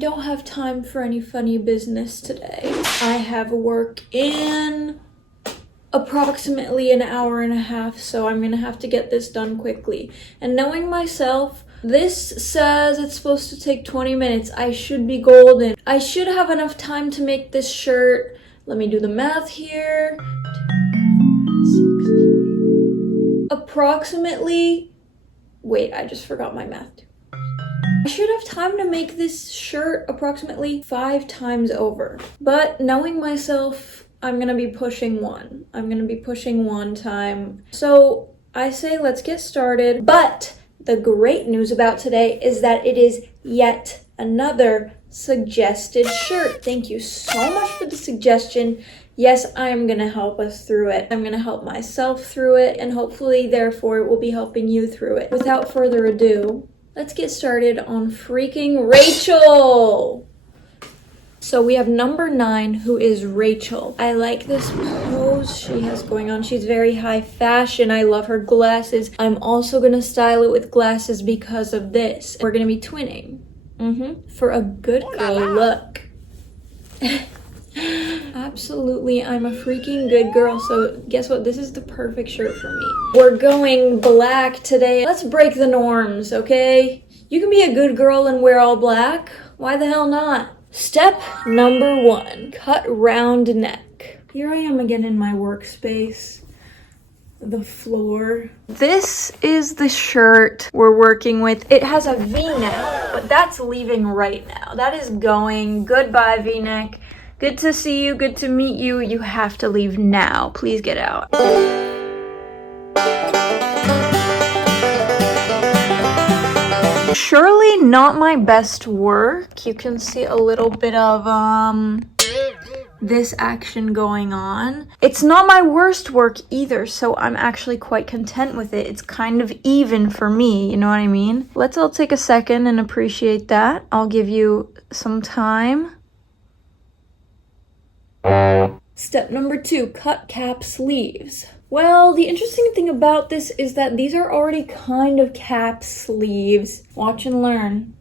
don't have time for any funny business today. I have work in approximately an hour and a half, so I'm gonna have to get this done quickly. And knowing myself, this says it's supposed to take 20 minutes. I should be golden. I should have enough time to make this shirt. Let me do the math here. Approximately, wait, I just forgot my math. I should have time to make this shirt approximately 5 times over. But knowing myself, I'm gonna be pushing one. I'm gonna be pushing one time. So I say let's get started. But the great news about today is that it is yet another suggested shirt. Thank you so much for the suggestion. Yes, I am gonna help us through it. I'm gonna help myself through it, and hopefully, therefore, it will be helping you through it. Without further ado, let's get started on freaking Rachel. So we have number 9, who is Rachel. I like this pose she has going on. She's very high fashion. I love her glasses. I'm also gonna style it with glasses because of this. We're gonna be twinning. For a good girl look. Absolutely, I'm a freaking good girl, so guess what? This is the perfect shirt for me. We're going black today. Let's break the norms, okay? You can be a good girl and wear all black. Why the hell not? Step number 1, cut round neck. Here I am again in my workspace. The floor. This is the shirt we're working with. It has a V-neck, but that's leaving right now. That is going. Goodbye, V-neck. Good to see you, good to meet you. You have to leave now. Please get out. Surely not my best work. You can see a little bit of this action going on. It's not my worst work either, so I'm actually quite content with it. It's kind of even for me, you know what I mean? Let's all take a second and appreciate that. I'll give you some time. Step number 2, cut cap sleeves. Well, the interesting thing about this is that these are already kind of cap sleeves. Watch and learn.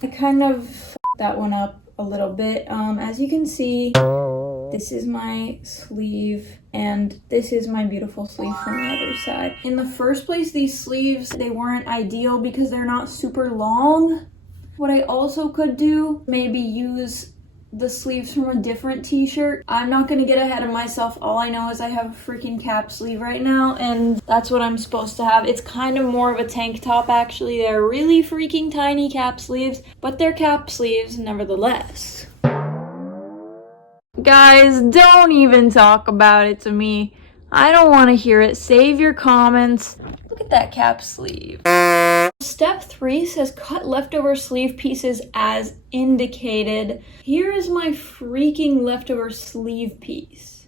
I kind of f***ed that one up a little bit. As you can see, this is my sleeve, and this is my beautiful sleeve from the other side. In the first place, these sleeves, they weren't ideal because they're not super long. What I also could do, maybe use the sleeves from a different t-shirt. I'm not gonna get ahead of myself. All I know is I have a freaking cap sleeve right now, and that's what I'm supposed to have. It's kind of more of a tank top, actually. They're really freaking tiny cap sleeves, but they're cap sleeves nevertheless. Guys, don't even talk about it to me. I don't want to hear it. Save your comments. Look at that cap sleeve. Step 3 says cut leftover sleeve pieces as indicated. Here is my freaking leftover sleeve piece.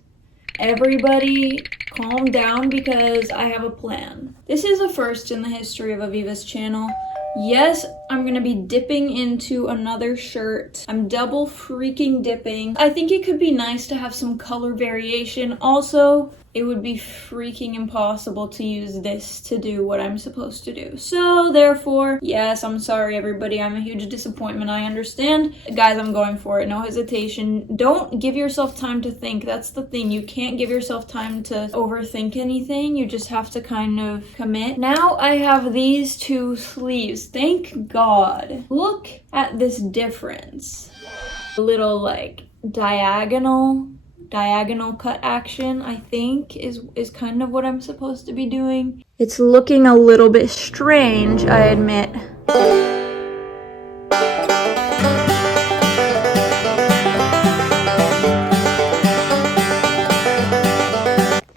Everybody calm down because I have a plan. This is a first in the history of Aviva's channel. Yes, I'm gonna be dipping into another shirt. I'm double freaking dipping. I think it could be nice to have some color variation. Also, it would be freaking impossible to use this to do what I'm supposed to do. So therefore, yes, I'm sorry everybody. I'm a huge disappointment. I understand. Guys, I'm going for it. No hesitation. Don't give yourself time to think. That's the thing. You can't give yourself time to overthink anything. You just have to kind of commit. Now I have these 2 sleeves. Thank God. Look at this difference. A little like diagonal cut action, I think, is kind of what I'm supposed to be doing. It's looking a little bit strange, I admit.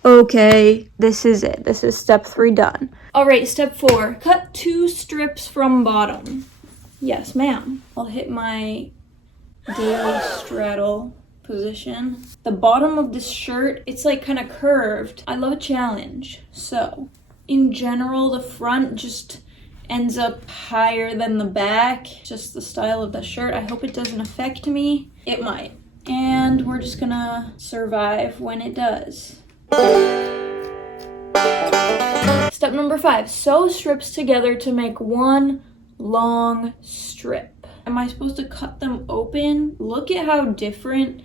Okay, this is it. This is step 3 done. All right, step 4, cut 2 strips from bottom. Yes, ma'am. I'll hit my daily straddle position. The bottom of this shirt, it's like kind of curved. I love a challenge. So in general, the front just ends up higher than the back. Just the style of the shirt. I hope it doesn't affect me. It might. and we're just gonna survive when it does. Step number 5, sew strips together to make one long strip. Am I supposed to cut them open? Look at how different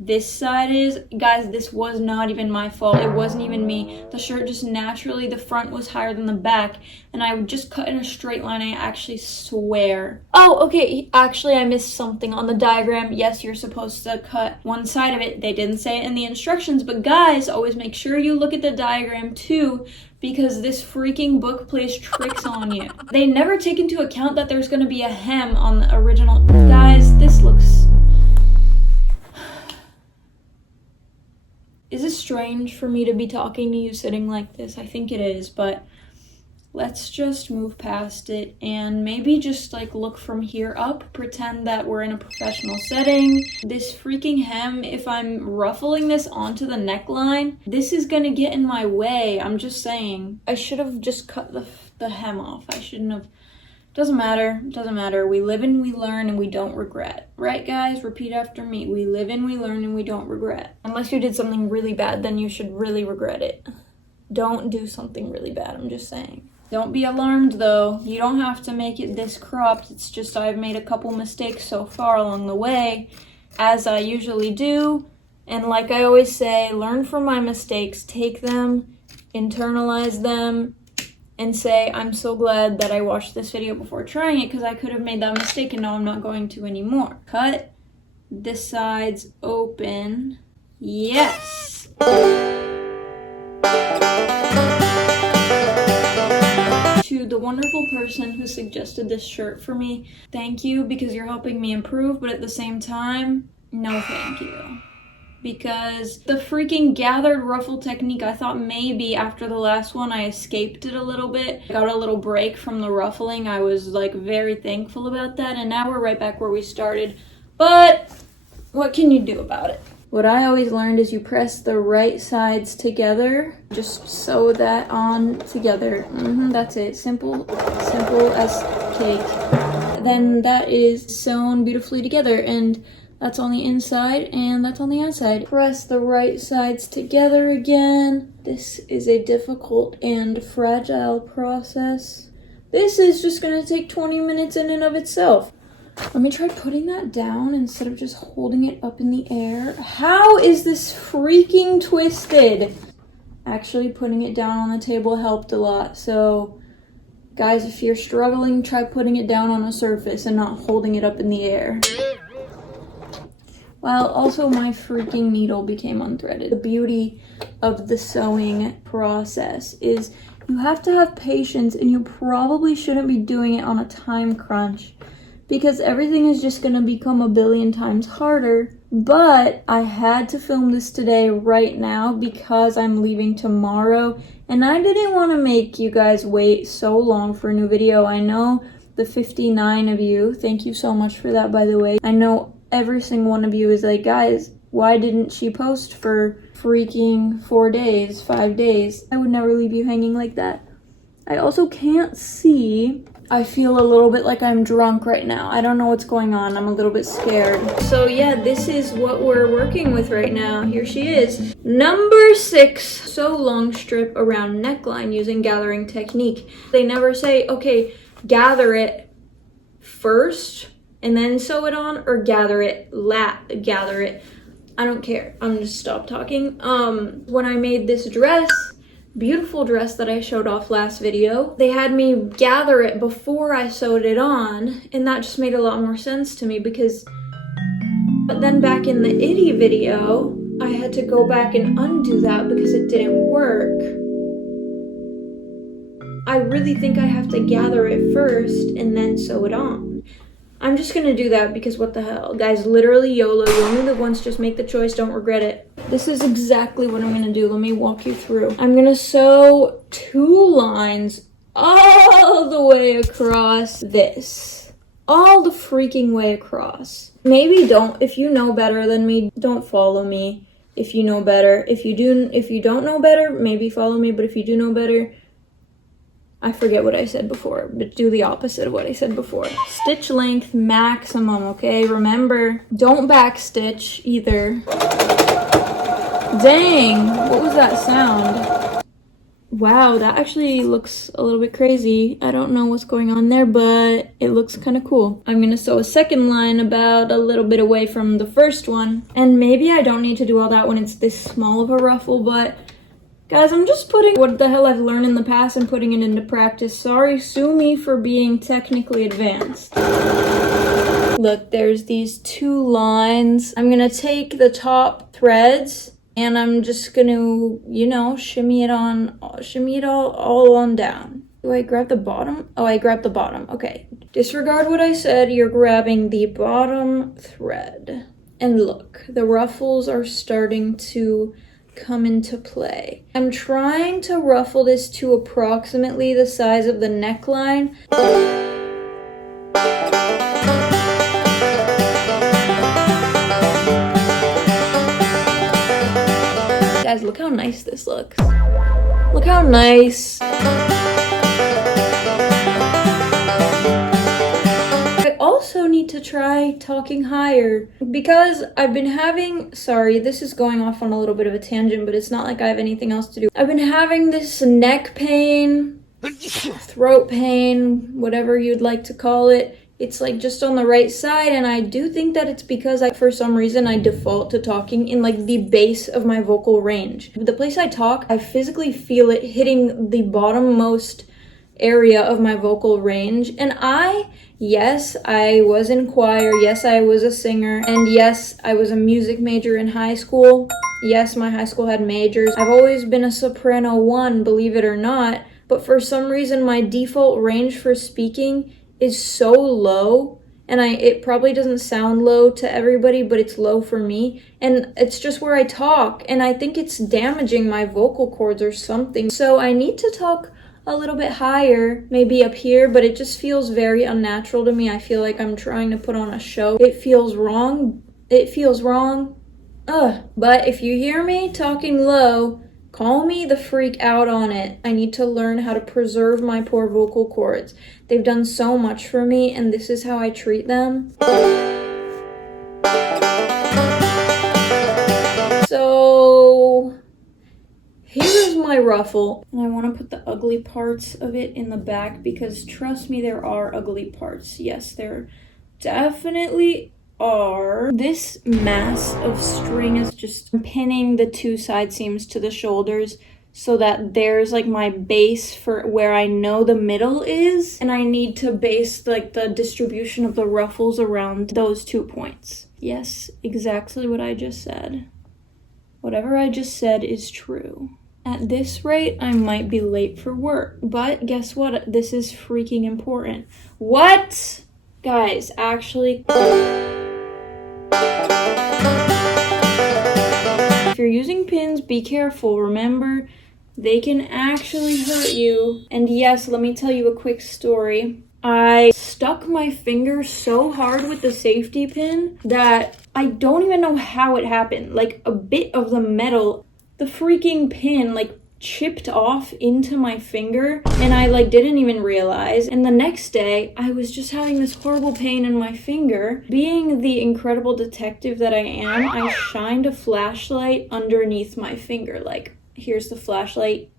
this side is. Guys, this was not even my fault. It wasn't even me. The shirt just naturally, the front was higher than the back, and I would just cut in a straight line, I actually swear. Oh, okay, actually I missed something on the diagram. Yes, you're supposed to cut one side of it. They didn't say it in the instructions, but guys, always make sure you look at the diagram too, because this freaking book plays tricks on you. They never take into account that there's gonna be a hem on the original. Guys, this looks... Is it strange for me to be talking to you sitting like this? I think it is, but let's just move past it and maybe just like look from here up, pretend that we're in a professional setting. This freaking hem, if I'm ruffling this onto the neckline, this is gonna get in my way. I'm just saying. I should have just cut the hem off. I shouldn't have. Doesn't matter. We live and we learn and we don't regret. Right, guys? Repeat after me. We live and we learn and we don't regret. Unless you did something really bad, then you should really regret it. Don't do something really bad, I'm just saying. Don't be alarmed, though. You don't have to make it this cropped. It's just I've made a couple mistakes so far along the way, as I usually do. And like I always say, learn from my mistakes. Take them, internalize them, and say, I'm so glad that I watched this video before trying it because I could have made that mistake and now I'm not going to anymore. Cut the sides open. Yes. To the wonderful person who suggested this shirt for me, thank you because you're helping me improve, but at the same time, no thank you. Because the freaking gathered ruffle technique, I thought maybe after the last one I escaped it a little bit. I got a little break from the ruffling. I was like very thankful about that, and now we're right back where we started. But what can you do about it? What I always learned is you press the right sides together. Just sew that on together. That's it. Simple as cake. Then that is sewn beautifully together, and that's on the inside and that's on the outside. Press the right sides together again. This is a difficult and fragile process. This is just gonna take 20 minutes in and of itself. Let me try putting that down instead of just holding it up in the air. How is this freaking twisted? Actually, putting it down on the table helped a lot. So, guys, if you're struggling, try putting it down on a surface and not holding it up in the air. Well, also my freaking needle became unthreaded. The beauty of the sewing process is you have to have patience, and you probably shouldn't be doing it on a time crunch because everything is just going to become a billion times harder. But I had to film this today right now because I'm leaving tomorrow, and I didn't want to make you guys wait so long for a new video. I know the 59 of you, thank you so much for that, by the way. I know every single one of you is like, guys, why didn't she post for freaking 4 days, 5 days? I would never leave you hanging like that. I also can't see. I feel a little bit like I'm drunk right now. I don't know what's going on. I'm a little bit scared. So yeah, this is what we're working with right now. Here she is. Number 6, sew long strip around neckline using gathering technique. They never say, okay, gather it first and then sew it on, or gather it. I don't care. I'm just stop talking. When I made this dress, beautiful dress that I showed off last video, they had me gather it before I sewed it on, and that just made a lot more sense to me because, but then back in the itty video, I had to go back and undo that because it didn't work. I really think I have to gather it first and then sew it on. I'm just gonna do that because what the hell. Guys, literally YOLO. You only live once, just make the choice, don't regret it. This is exactly what I'm gonna do. Let me walk you through. I'm gonna sew 2 lines all the way across this. All the freaking way across. Maybe don't, if you know better than me, don't follow me. If you know better. If you don't know better, maybe follow me, but if you do know better, I forget what I said before, but do the opposite of what I said before. Stitch length maximum, okay? Remember, don't backstitch either. Dang, what was that sound? Wow, that actually looks a little bit crazy. I don't know what's going on there, but it looks kind of cool. I'm gonna sew a second line about a little bit away from the first one. And maybe I don't need to do all that when it's this small of a ruffle, but guys, I'm just putting what the hell I've learned in the past and putting it into practice. Sorry, sue me for being technically advanced. Look, there's these 2 lines. I'm gonna take the top threads and I'm just gonna, you know, shimmy it all on down. Do I grab the bottom? Oh, I grabbed the bottom. Okay. Disregard what I said. You're grabbing the bottom thread. And look, the ruffles are starting to come into play. I'm trying to ruffle this to approximately the size of the neckline. Guys, look how nice this looks. Look how nice. I also need to try talking higher because I've been having, sorry, this is going off on a little bit of a tangent, but it's not like I have anything else to do. I've been having this neck pain, throat pain, whatever you'd like to call it. It's like just on the right side, and I do think that it's because for some reason I default to talking in like the base of my vocal range. The place I talk, I physically feel it hitting the bottommost area of my vocal range. And yes, I was in choir, yes, I was a singer, and yes, I was a music major in high school. Yes, my high school had majors. I've always been a soprano 1, believe it or not, but for some reason my default range for speaking is so low, and it probably doesn't sound low to everybody, but it's low for me, and it's just where I talk, and I think it's damaging my vocal cords or something. So I need to talk a little bit higher, maybe up here, but it just feels very unnatural to me. I feel like I'm trying to put on a show. It feels wrong. It feels wrong. But if you hear me talking low, call me the freak out on it. I need to learn how to preserve my poor vocal cords. They've done so much for me, and this is how I treat them. So here's my ruffle. And I want to put the ugly parts of it in the back because trust me, there are ugly parts. Yes, there definitely are. This mass of string is just pinning the 2 side seams to the shoulders so that there's like my base for where I know the middle is, and I need to base like the distribution of the ruffles around those 2 points. Yes, exactly what I just said. Whatever I just said is true. At this rate, I might be late for work, but guess what? This is freaking important. What? Guys, actually, if you're using pins, be careful. Remember, they can actually hurt you. And yes, let me tell you a quick story. I stuck my finger so hard with the safety pin that I don't even know how it happened. Like a bit of the metal, the freaking pin, like chipped off into my finger, and I like didn't even realize. And the next day I was just having this horrible pain in my finger. Being the incredible detective that I am, I shined a flashlight underneath my finger. Like, here's the flashlight,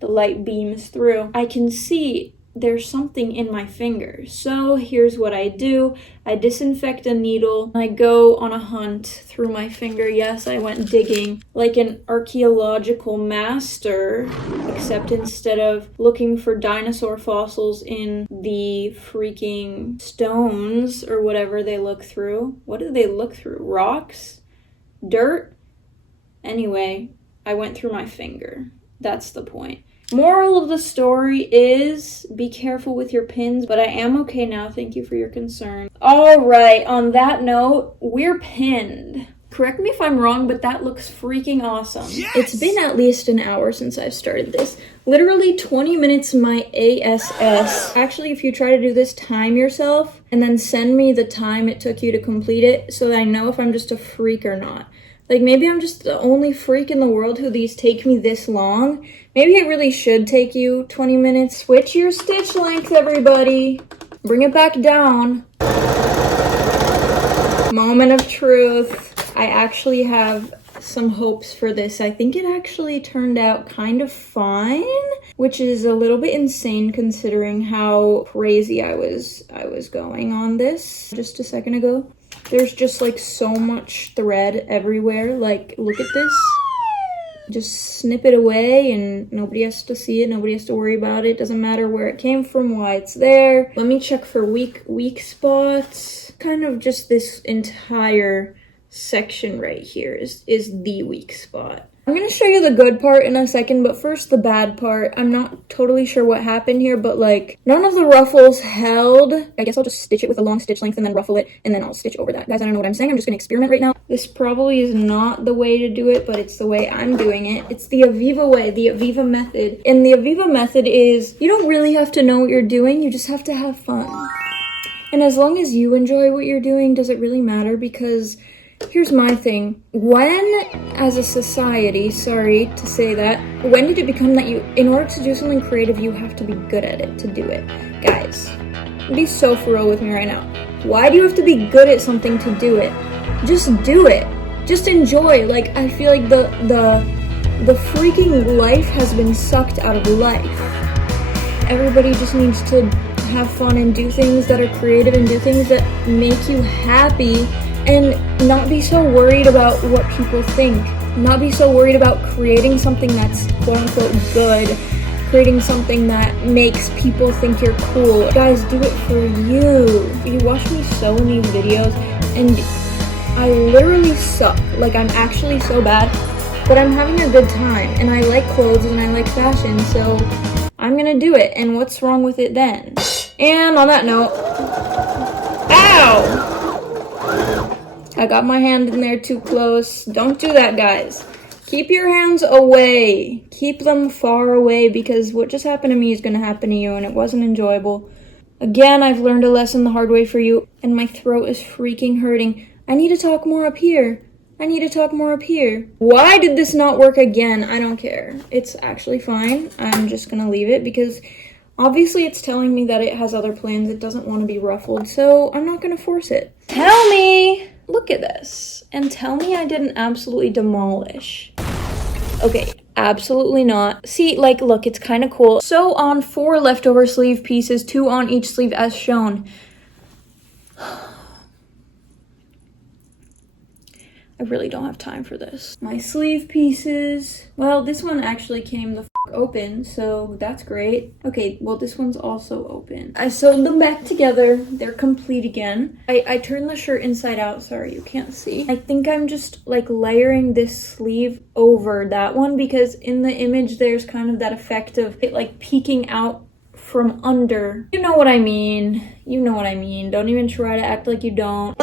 the light beams through. I can see there's something in my finger. So here's what I do. I disinfect a needle. I go on a hunt through my finger. Yes, I went digging like an archaeological master, except instead of looking for dinosaur fossils in the freaking stones or whatever they look through. What do they look through? Rocks? Dirt? Anyway, I went through my finger. That's the point. Moral of the story is be careful with your pins, but I am okay now. Thank you for your concern. All right, on that note, we're pinned. Correct me if I'm wrong, but that looks freaking awesome. Yes! It's been at least an hour since I've started this. Literally 20 minutes my ASS. Actually, if you try to do this, time yourself and then send me the time it took you to complete it so that I know if I'm just a freak or not. Like, maybe I'm just the only freak in the world who these take me this long. Maybe it really should take you 20 minutes. Switch your stitch length, everybody. Bring it back down. Moment of truth. I actually have some hopes for this. I think it actually turned out kind of fine, which is a little bit insane considering how crazy I was going on this just a second ago. There's just like so much thread everywhere. Like, look at this. Just snip it away and nobody has to see it. Nobody has to worry about it. Doesn't matter where it came from, why it's there. Let me check for weak spots. Kind of just this entire section right here is the weak spot. I'm going to show you the good part in a second, but first the bad part. I'm not totally sure what happened here, but like none of the ruffles held. I guess I'll just stitch it with a long stitch length and then ruffle it, and then I'll stitch over that. Guys, I don't know what I'm saying. I'm just going to experiment right now. This probably is not the way to do it, but it's the way I'm doing it. It's the Aviva way, the Aviva method. And the Aviva method is you don't really have to know what you're doing. You just have to have fun. And as long as you enjoy what you're doing, does it really matter? Because here's my thing. When, as a society, sorry to say that, when did it become that you, in order to do something creative, you have to be good at it to do it? Guys, be so for real with me right now. Why do you have to be good at something to do it? Just do it. Just enjoy. Like, I feel like the freaking life has been sucked out of life. Everybody just needs to have fun and do things that are creative and do things that make you happy. And not be so worried about what people think. Not be so worried about creating something that's quote-unquote good. Creating something that makes people think you're cool. Guys, do it for you. You watch me sew in these videos, and I literally suck. Like, I'm actually so bad, but I'm having a good time. And I like clothes, and I like fashion, so I'm gonna do it. And what's wrong with it then? And on that note, ow! I got my hand in there too close. Don't do that, guys. Keep your hands away. Keep them far away, because what just happened to me is going to happen to you, and it wasn't enjoyable. Again, I've learned a lesson the hard way for you, and my throat is freaking hurting. I need to talk more up here. I need to talk more up here. Why did this not work again? I don't care. It's actually fine. I'm just going to leave it because obviously it's telling me that it has other plans. It doesn't want to be ruffled, so I'm not going to force it. Tell me! Look at this, and tell me I didn't absolutely demolish. Okay, absolutely not. See, like, look, it's kind of cool. Sew on 4 leftover sleeve pieces, 2 on each sleeve as shown. I really don't have time for this. My sleeve pieces. Well, this one actually came the open, so that's great. Okay, well, this one's also open. I sewed them back together. They're complete again. I turned the shirt inside out. Sorry, you can't see. I think I'm just like layering this sleeve over that one because in the image there's kind of that effect of it like peeking out from under. You know what I mean. You know what I mean. Don't even try to act like you don't.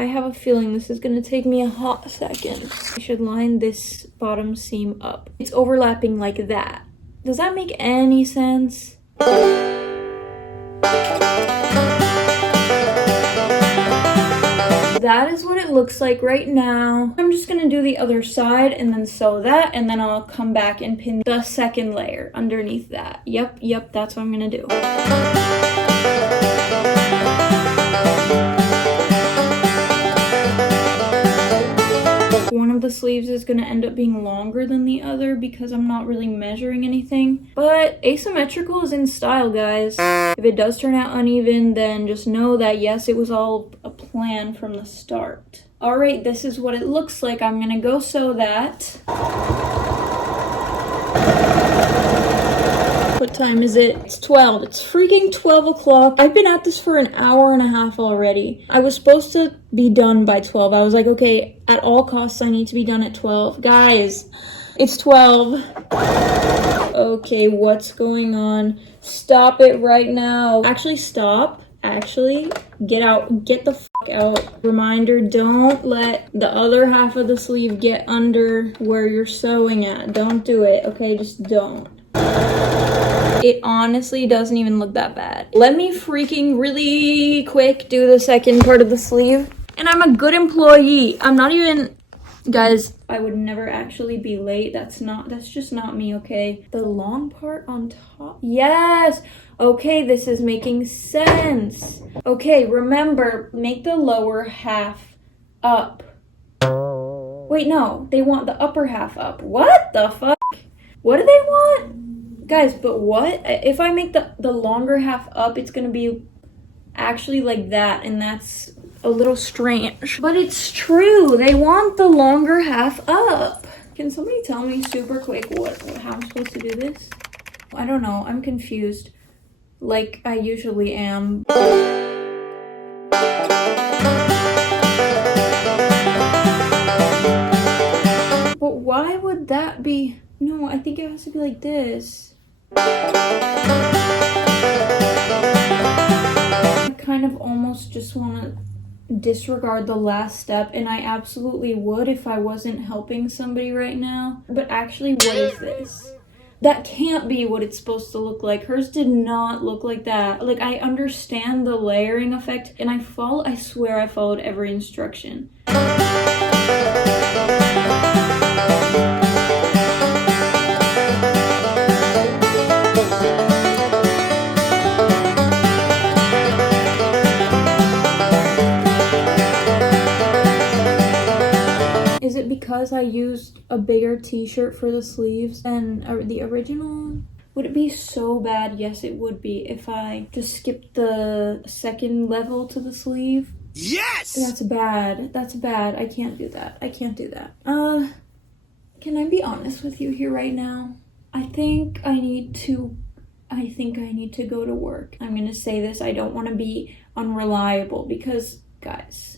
I have a feeling this is gonna take me a hot second. I should line this bottom seam up. It's overlapping like that. Does that make any sense? That is what it looks like right now. I'm just gonna do the other side and then sew that, and then I'll come back and pin the second layer underneath that. Yep, that's what I'm gonna do. One of the sleeves is going to end up being longer than the other because I'm not really measuring anything. But asymmetrical is in style, guys. If it does turn out uneven, then just know that yes, it was all a plan from the start. Alright, this is what it looks like. I'm going to go sew that. What time is it? It's 12. It's freaking 12 o'clock. I've been at this for an hour and a half already. I was supposed to be done by 12. I was like, okay, at all costs, I need to be done at 12. Guys, it's 12. Okay, what's going on? Stop it right now. Actually, stop. Actually, get out. Get the fuck out. Reminder, don't let the other half of the sleeve get under where you're sewing at. Don't do it, okay? Just don't. It honestly doesn't even look that bad. Let me freaking really quick do the second part of the sleeve. And I'm a good employee. I'm not even, guys, I would never actually be late. That's just not me, okay? The long part on top. Yes. Okay, this is making sense. Okay, remember, make the lower half up. Wait, no, they want the upper half up. What the fuck? What do they want? Guys, but what? If I make the longer half up, it's gonna be actually like that, and that's a little strange. But it's true, they want the longer half up. Can somebody tell me super quick how I'm supposed to do this? I don't know, I'm confused. Like I usually am. But why would that be? No, I think it has to be like this. I kind of almost just want to disregard the last step, and I absolutely would if I wasn't helping somebody right now. But actually, what is this? That can't be what it's supposed to look like. Hers did not look like that. Like, I understand the layering effect, and I swear I followed every instruction. Is it because I used a bigger t-shirt for the sleeves than the original? Would it be so bad? Yes, it would be if I just skipped the second level to the sleeve. Yes! That's bad. That's bad. I can't do that. I can't do that. Can I be honest with you here right now? I think I need to go to work. I'm gonna say this. I don't want to be unreliable because, guys,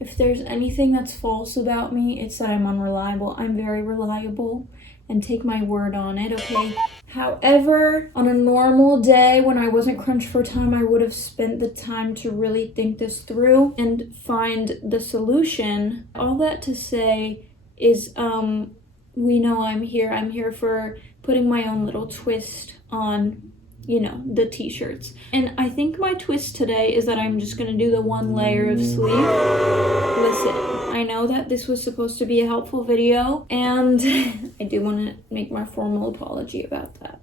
if there's anything that's false about me, it's that I'm unreliable. I'm very reliable, and take my word on it, okay? However, on a normal day when I wasn't crunched for time, I would have spent the time to really think this through and find the solution. All that to say is, we know I'm here. I'm here for putting my own little twist on, you know, the t-shirts. And I think my twist today is that I'm just gonna do the one layer of sleeve. Listen, I know that this was supposed to be a helpful video, and I do want to make my formal apology about that.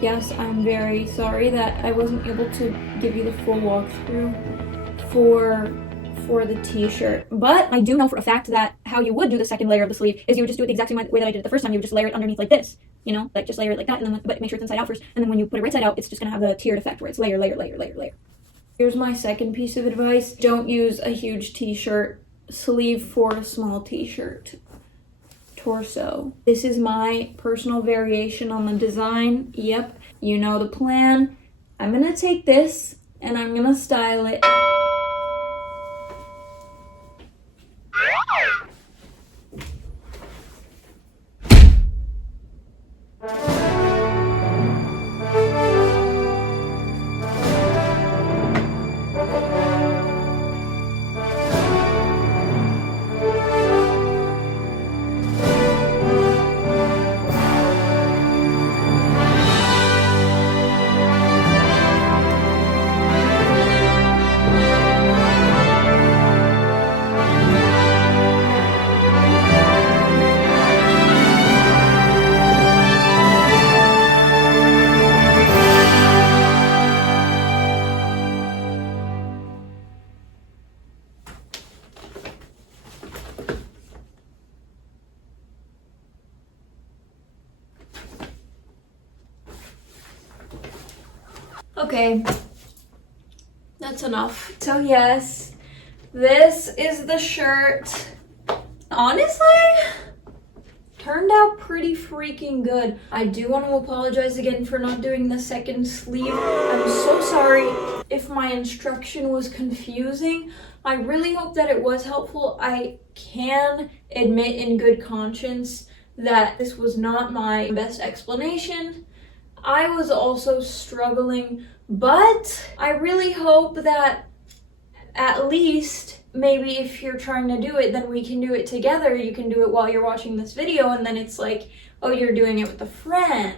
Yes, I'm very sorry that I wasn't able to give you the full walkthrough for the t-shirt, but I do know for a fact that how you would do the second layer of the sleeve is you would just do it the exact same way that I did it the first time. You would just layer it underneath like this, you know, like just layer it like that, and then but make sure it's inside out first, and then when you put it right side out, it's just gonna have the tiered effect where it's layer, layer, layer, layer, layer. Here's my second piece of advice. Don't use a huge t-shirt sleeve for a small t-shirt torso. This is my personal variation on the design. Yep, you know the plan. I'm gonna take this and I'm gonna style it. Okay, that's enough. So yes, this is the shirt. Honestly, turned out pretty freaking good. I do want to apologize again for not doing the second sleeve. I'm so sorry if my instruction was confusing. I really hope that it was helpful. I can admit in good conscience that this was not my best explanation. I was also struggling, but I really hope that at least maybe if you're trying to do it, then we can do it together. You can do it while you're watching this video, and then it's like, oh, you're doing it with a friend.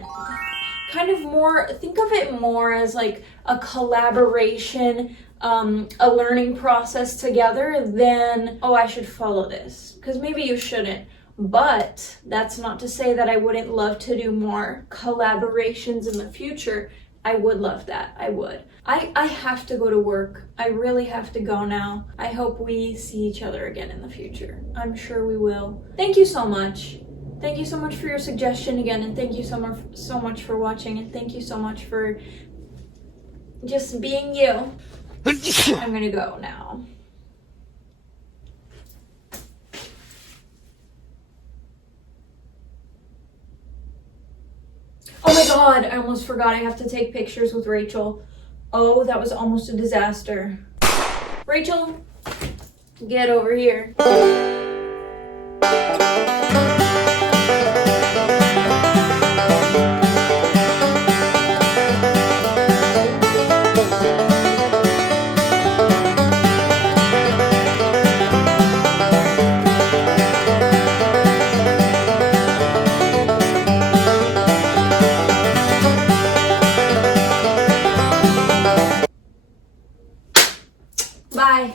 kind of more, think of it more as like a collaboration, a learning process together than, oh, I should follow this, because maybe you shouldn't. But that's not to say that I wouldn't love to do more collaborations in the future. I would love that. I would. I have to go to work. I really have to go now. I hope we see each other again in the future. I'm sure we will. Thank you so much. Thank you so much for your suggestion again, and thank you so much for watching, and thank you so much for just being you. I'm gonna go now. Oh my god, I almost forgot I have to take pictures with Rachel. Oh, that was almost a disaster. Rachel, get over here. Bye.